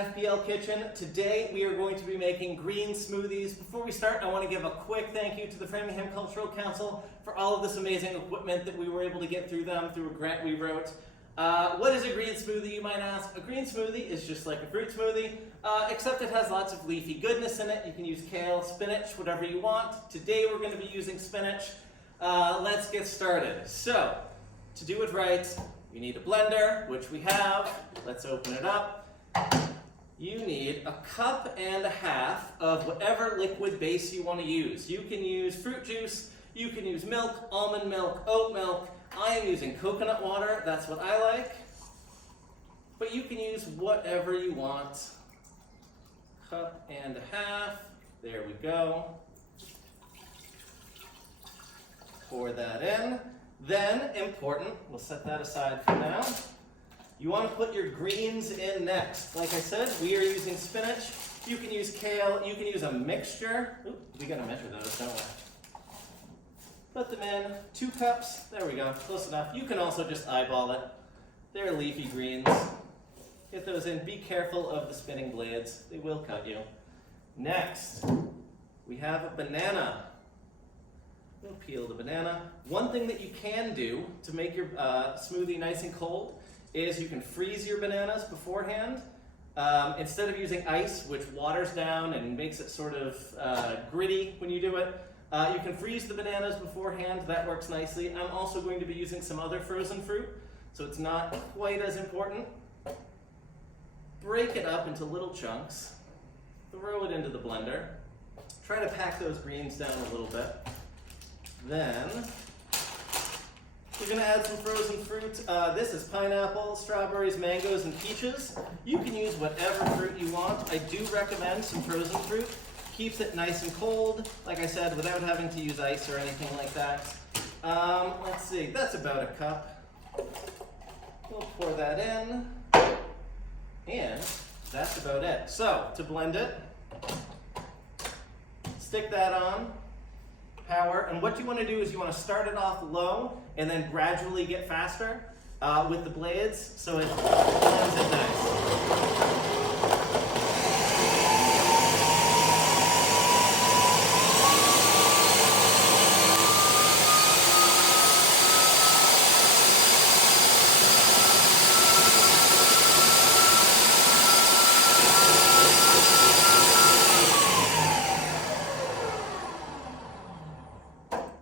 FPL Kitchen. Today we are going to be making green smoothies. Before we start, I want to give a quick thank you to the Framingham Cultural Council for all of this amazing equipment that we were able to get through them through a grant we wrote. What is a green smoothie, you might ask? A green smoothie is just like a fruit smoothie, except it has lots of leafy goodness in it. You can use kale, spinach, whatever you want. Today we're going to be using spinach. Let's get started. So, to do it right, we need a blender, which we have. Let's open it up. You need a cup and a half of whatever liquid base you want to use. You can use fruit juice, you can use milk, almond milk, oat milk. I am using coconut water, that's what I like. But you can use whatever you want. Cup and a half, there we go. Pour that in. Then, important, we'll set that aside for now. You want to put your greens in next. Like I said, we are using spinach. You can use kale, you can use a mixture. Oop, we gotta measure those, don't we? Put them in, 2 cups, there we go, close enough. You can also just eyeball it. They're leafy greens. Get those in, be careful of the spinning blades, they will cut you. Next, we have a banana. We'll peel the banana. One thing that you can do to make your smoothie nice and cold is you can freeze your bananas beforehand. Instead of using ice, which waters down and makes it sort of gritty when you do it, you can freeze the bananas beforehand. That works nicely. I'm also going to be using some other frozen fruit, so it's not quite as important. Break it up into little chunks. Throw it into the blender. Try to pack those greens down a little bit. Then, we're going to add some frozen fruit. This is pineapple, strawberries, mangoes, and peaches. You can use whatever fruit you want. I do recommend some frozen fruit. Keeps it nice and cold, like I said, without having to use ice or anything like that. Let's see, that's about a cup. We'll pour that in. And that's about it. So, to blend it, stick that on. Power, and what you want to do is you want to start it off low and then gradually get faster with the blades so it blends it nice.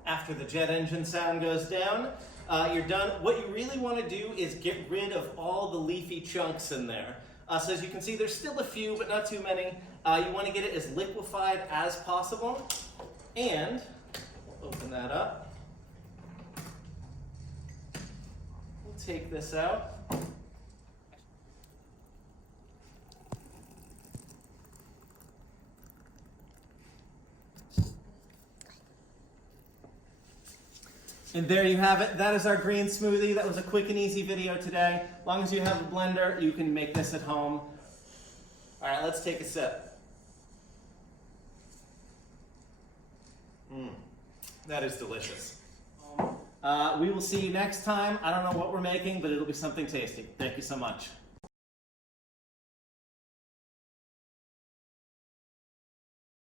After the jet engine sound goes down, you're done. What you really want to do is get rid of all the leafy chunks in there. So as you can see, there's still a few, but not too many. You want to get it as liquefied as possible. And, open that up. We'll take this out. And there you have it. That is our green smoothie. That was a quick and easy video today. As long as you have a blender, you can make this at home. All right, let's take a sip. That is delicious. We will see you next time. I don't know what we're making, but it'll be something tasty. Thank you so much.